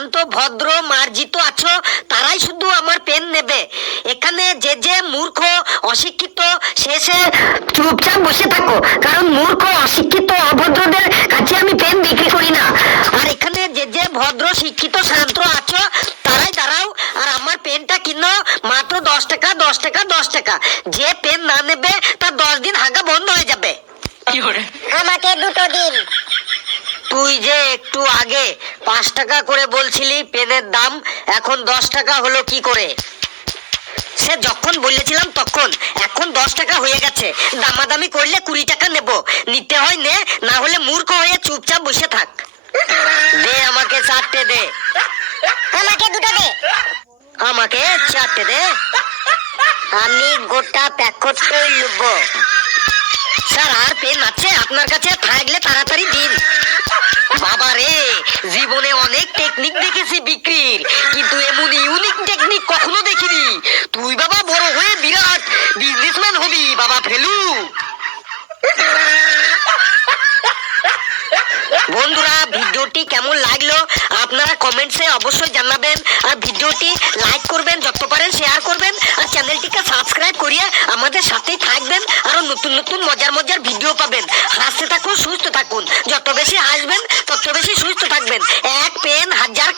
শান্ত ভদ্র মার্জিত আছো তারাই শুধু আমার পেন নেবে। এখানে যে যে মূর্খ অশিক্ষিত শেষে চুপচাপ বসে থাকো, কারণ মূর্খ অশিক্ষিত অভদ্রদের কাছে আমি পেন বিক্রি করি না। আর এখানে যে যে ভদ্র শিক্ষিত শান্ত আছো তারাই দাঁড়াও আর আমার পেনটা কিনো মাত্র 10 টাকা 10 টাকা 10 টাকা। যে পেন না নেবে তার 10 দিন হাগা বন্ধ হয়ে যাবে। আমাকে দুটো দিন। তুই যে একটু আগে 5 টাকা করে বলছিলি পেনের দাম, এখন 10 টাকা হলো কি করে? সে যখন বলেছিলাম তখন, এখন 10 টাকা হয়ে গেছে। দামাদামি করলে 20 টাকা নেব। নিতে হয় নে, না হলে মূর্খ হয়ে চুপচাপ বসে থাক। দে আমাকে 4টে দে। আমাকে দুটো দে। আমাকে 4টে দে। আমি গোটা প্যাকেটটাই নেব। স্যার আর পেন আছে আপনার কাছে? থাকলে তাড়াতাড়ি দিন। বাবা রে, জীবনে অনেক টেকনিক দেখেছি বিক্রির, কিন্তু এমন ইউনিক টেকনিক কখনো দেখিনি। তুই বাবা বড় হয়ে বিরাট বিজনেসম্যান হবি বাবা ফেলু। বন্ধুরা, ভিডিওটি কেমন লাগলো আপনারা কমেন্টসে অবশ্যই জানাবেন, আর ভিডিওটি লাইক করবেন, যত পারেন শেয়ার করবেন, আর চ্যানেলটিকে সাবস্ক্রাইব করিয়ে আমাদের সাথেই থাকবেন। আরো নতুন নতুন মজার মজার ভিডিও পাবেন। হাসতে থাকুন, সুস্থ থাকুন। যত বেশি হাসবেন তত বেশি সুস্থ থাকবেন। এক পেন 1000